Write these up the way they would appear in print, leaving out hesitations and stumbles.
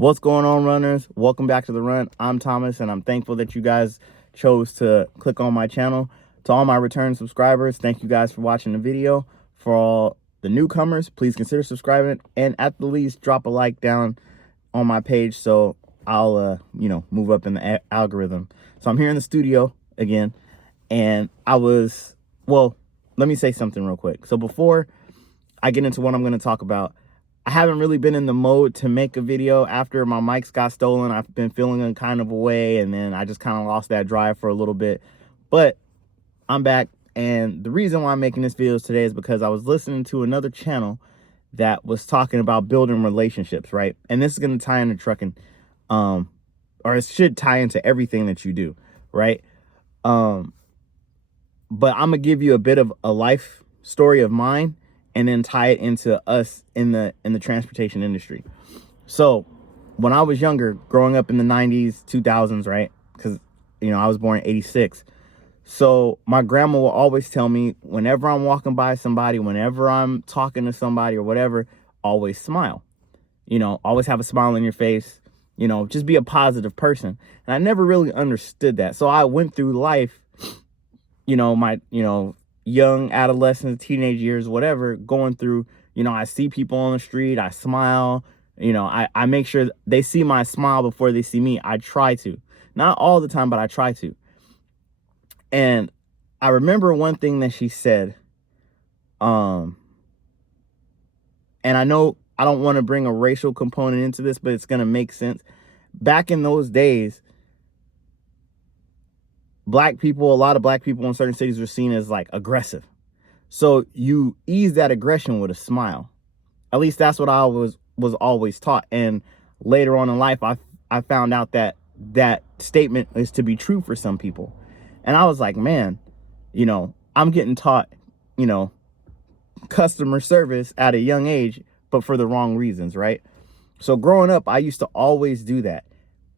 What's going on, runners? Welcome back to The Run. I'm Thomas, and I'm thankful that you guys chose to click on my channel. To all my return subscribers, thank you guys for watching the video. For all the newcomers, please consider subscribing, and at the least, drop a like down on my page so I'll, move up in the algorithm. So I'm here in the studio again, and let me say something real quick. So before I get into what I'm going to talk about, I haven't really been in the mode to make a video after my mics got stolen. I've been feeling a kind of a way, and then I just kind of lost that drive for a little bit. But I'm back, and the reason why I'm making this video today is because I was listening to another channel that was talking about building relationships, right? And this is going to tie into trucking, or it should tie into everything that you do, right? But I'm gonna give you a bit of a life story of mine, and then tie it into us in the transportation industry. So when I was younger, growing up in the 90s, 2000s, right? Because, I was born in 86. So my grandma will always tell me, whenever I'm walking by somebody, whenever I'm talking to somebody or whatever, always smile. Always have a smile on your face, just be a positive person. And I never really understood that. So I went through life, my young adolescence, teenage years, whatever, going through, I see people on the street, I smile, I make sure they see my smile before they see me. I try to, not all the time, but I try to. And I remember one thing that she said, and I know I don't want to bring a racial component into this, but it's going to make sense. Back in those days, a lot of black people in certain cities were seen as like aggressive. So you ease that aggression with a smile. At least that's what I was always taught. And later on in life, I found out that that statement is to be true for some people. And I was like, man, I'm getting taught, customer service at a young age, but for the wrong reasons, right? So growing up, I used to always do that.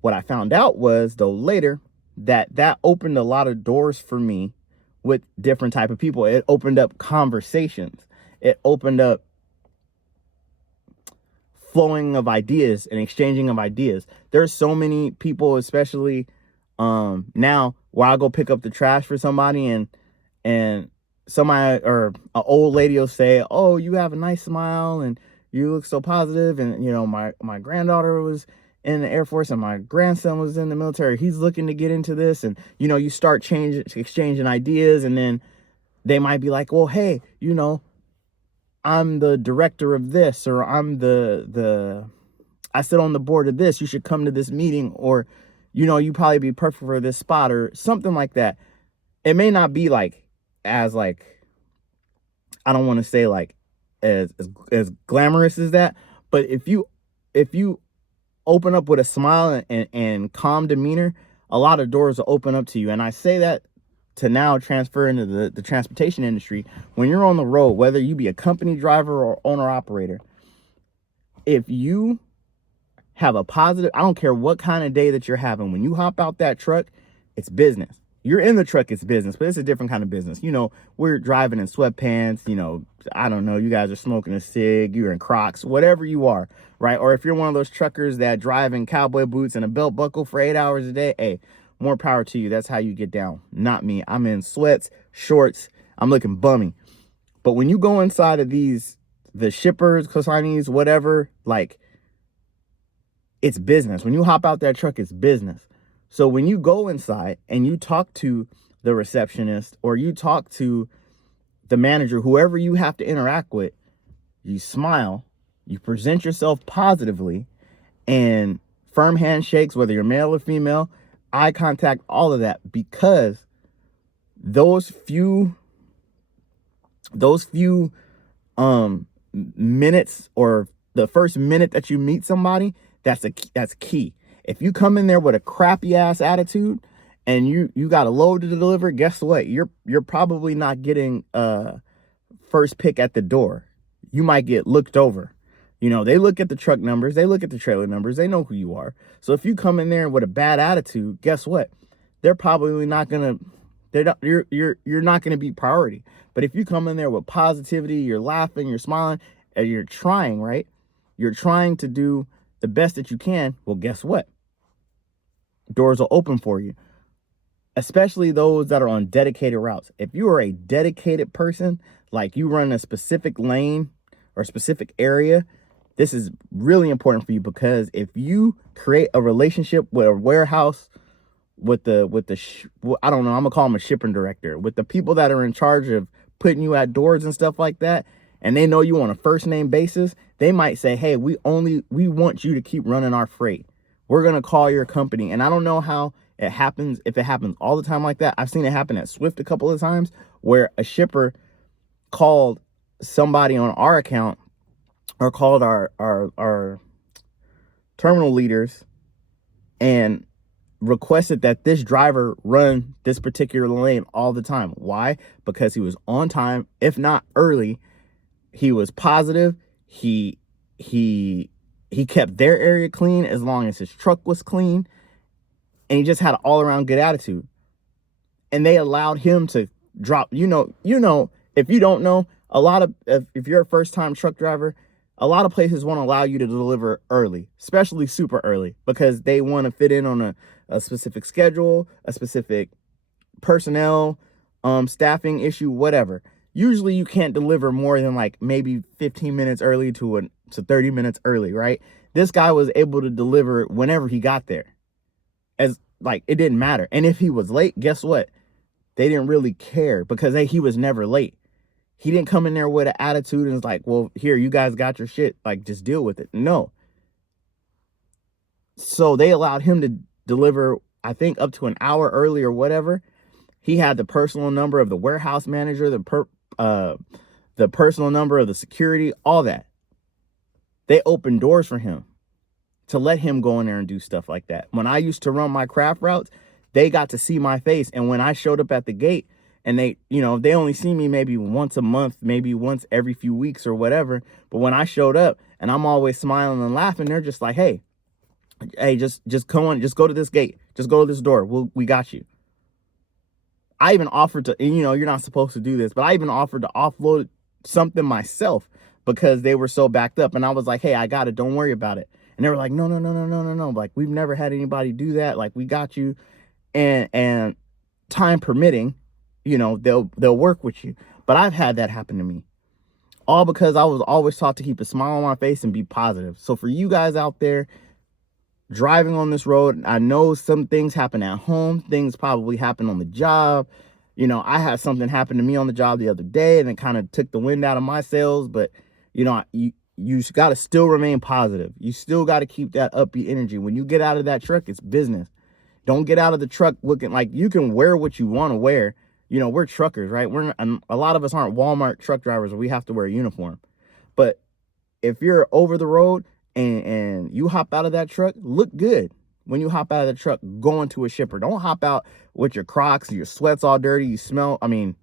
What I found out was, though, later, that opened a lot of doors for me with different type of people. It opened up conversations. It opened up flowing of ideas and exchanging of ideas. There's so many people, especially now, where I go pick up the trash for somebody, and somebody or an old lady will say, "Oh, you have a nice smile and you look so positive." And my granddaughter was in the Air Force and my grandson was in the military. He's looking to get into this, and you start exchanging ideas, and then they might be like, "Well, hey, I'm the director of this, or I'm I sit on the board of this. You should come to this meeting, or you probably be perfect for this spot," or something like that. It may not be as I don't want to say as glamorous as that, but if you open up with a smile and calm demeanor, a lot of doors will open up to you. And I say that to now transfer into the transportation industry. When you're on the road, whether you be a company driver or owner operator, if you have a positive, I don't care what kind of day that you're having, when you hop out that truck, it's business. You're in the truck, it's business, but it's a different kind of business. We're driving in sweatpants, I don't know, you guys are smoking a cig, you're in Crocs, whatever you are, right? Or if you're one of those truckers that drive in cowboy boots and a belt buckle for 8 hours a day, hey, more power to you. That's how you get down. Not me. I'm in sweats, shorts, I'm looking bummy. But when you go inside of the shippers, consignees, whatever, it's business. When you hop out that truck, it's business. So when you go inside and you talk to the receptionist, or you talk to the manager, whoever you have to interact with, you smile, you present yourself positively, and firm handshakes, whether you're male or female, eye contact, all of that, because those few minutes, or the first minute that you meet somebody, that's key. If you come in there with a crappy ass attitude and you got a load to deliver, guess what? You're probably not getting first pick at the door. You might get looked over. They look at the truck numbers, they look at the trailer numbers, they know who you are. So if you come in there with a bad attitude, guess what? They're probably not gonna. You're not gonna be priority. But if you come in there with positivity, you're laughing, you're smiling, and you're trying, right? You're trying to do the best that you can, well, guess what? Doors will open for you, especially those that are on dedicated routes. If you are a dedicated person, like you run a specific lane or specific area, this is really important for you, because if you create a relationship with a warehouse, with the I don't know, I'm gonna call them a shipping director, with the people that are in charge of putting you at doors and stuff like that, and they know you on a first name basis, they might say, hey, we want you to keep running our freight. We're gonna call your company. And I don't know how it happens, if it happens all the time like that. I've seen it happen at Swift a couple of times, where a shipper called somebody on our account, or called our terminal leaders, and requested that this driver run this particular lane all the time. Why? Because he was on time, if not early. He was positive. He kept their area clean as long as his truck was clean, and he just had an all-around good attitude. And they allowed him to drop, if you don't know, a lot of, if you're a first-time truck driver, a lot of places won't allow you to deliver early, especially super early, because they want to fit in on a specific schedule, a specific personnel, staffing issue, whatever. Usually you can't deliver more than like maybe 15 minutes early to 30 minutes early, right? This guy was able to deliver whenever he got there. As like, it didn't matter. And if he was late, guess what? They didn't really care, because he was never late. He didn't come in there with an attitude and was like, well, here, you guys got your shit, like, just deal with it. No. So they allowed him to deliver, I think, up to an hour early or whatever. He had the personal number of the warehouse manager, the personal number of the security, all that. They opened doors for him to let him go in there and do stuff like that. When I used to run my craft routes, they got to see my face. And when I showed up at the gate, and they only see me maybe once a month, maybe once every few weeks or whatever. But when I showed up and I'm always smiling and laughing, they're just like, hey, just come on, just go to this gate. Just go to this door. We got you. I even offered to, you're not supposed to do this, but I even offered to offload something myself, because they were so backed up. And I was like, hey, I got it. Don't worry about it. And they were like, no. Like, we've never had anybody do that. Like, we got you. And time permitting, they'll work with you. But I've had that happen to me, all because I was always taught to keep a smile on my face and be positive. So for you guys out there driving on this road, I know some things happen at home. Things probably happen on the job. I had something happen to me on the job the other day, and it kind of took the wind out of my sails. But, you got to still remain positive. You still got to keep that upbeat energy. When you get out of that truck, it's business. Don't get out of the truck looking like, you can wear what you want to wear. We're truckers, right? A lot of us aren't Walmart truck drivers where we have to wear a uniform. But if you're over the road and you hop out of that truck, look good. When you hop out of the truck going to a shipper, don't hop out with your Crocs, your sweat's all dirty, you smell. I mean,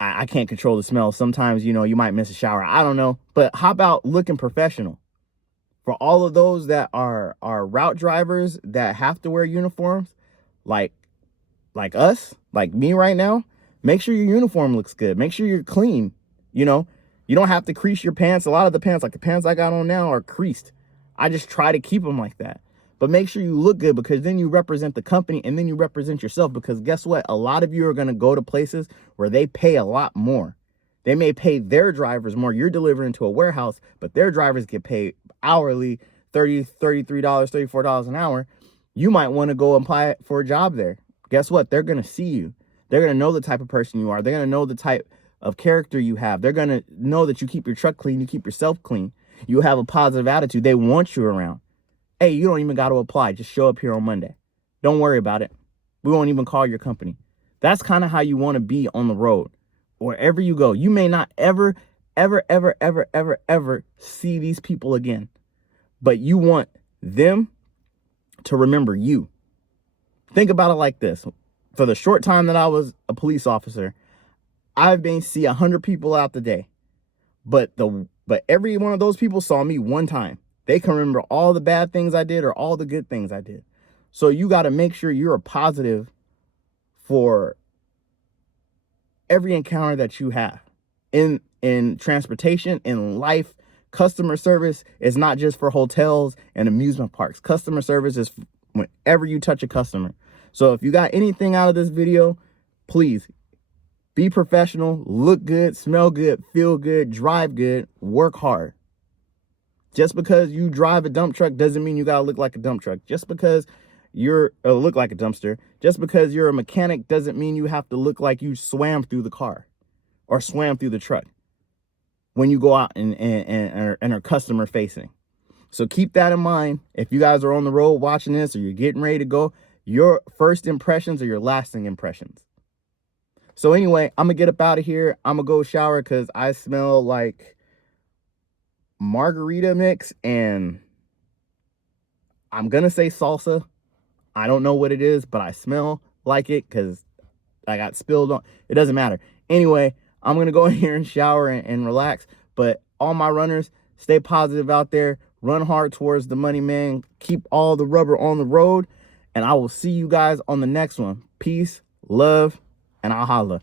I can't control the smell. Sometimes, you might miss a shower. I don't know. But hop out looking professional. For all of those that are route drivers that have to wear uniforms, like us, like me right now, make sure your uniform looks good. Make sure you're clean. You don't have to crease your pants. A lot of the pants, like the pants I got on now, are creased. I just try to keep them like that. But make sure you look good, because then you represent the company, and then you represent yourself. Because guess what? A lot of you are going to go to places where they pay a lot more. They may pay their drivers more. You're delivering to a warehouse, but their drivers get paid hourly, $33, $34 an hour. You might want to go apply for a job there. Guess what? They're going to see you. They're going to know the type of person you are. They're going to know the type of character you have. They're going to know that you keep your truck clean. You keep yourself clean. You have a positive attitude. They want you around. Hey, you don't even got to apply. Just show up here on Monday. Don't worry about it. We won't even call your company. That's kind of how you want to be on the road. Wherever you go, you may not ever see these people again, but you want them to remember you. Think about it like this. For the short time that I was a police officer, I've been see 100 people out the day, but every one of those people saw me one time. They can remember all the bad things I did or all the good things I did. So you got to make sure you're a positive for every encounter that you have in transportation, in life, Customer service is not just for hotels and amusement parks. Customer service is whenever you touch a customer. So if you got anything out of this video, please be professional, look good, smell good, feel good, drive good, work hard. Just because you drive a dump truck doesn't mean you gotta look like a dump truck. Just because you're look like a dumpster, just because you're a mechanic doesn't mean you have to look like you swam through the car or swam through the truck when you go out and are customer facing. So keep that in mind. If you guys are on the road watching this or you're getting ready to go, your first impressions are your lasting impressions. So anyway, I'm gonna get up out of here. I'm gonna go shower because I smell like margarita mix, and I'm gonna say salsa. I don't know what it is, but I smell like it because I got spilled on. It doesn't matter. Anyway, I'm gonna go in here and shower and relax. But all my runners, stay positive out there. Run hard towards the money, man. Keep all the rubber on the road. And I will see you guys on the next one. Peace, love, and I'll holla.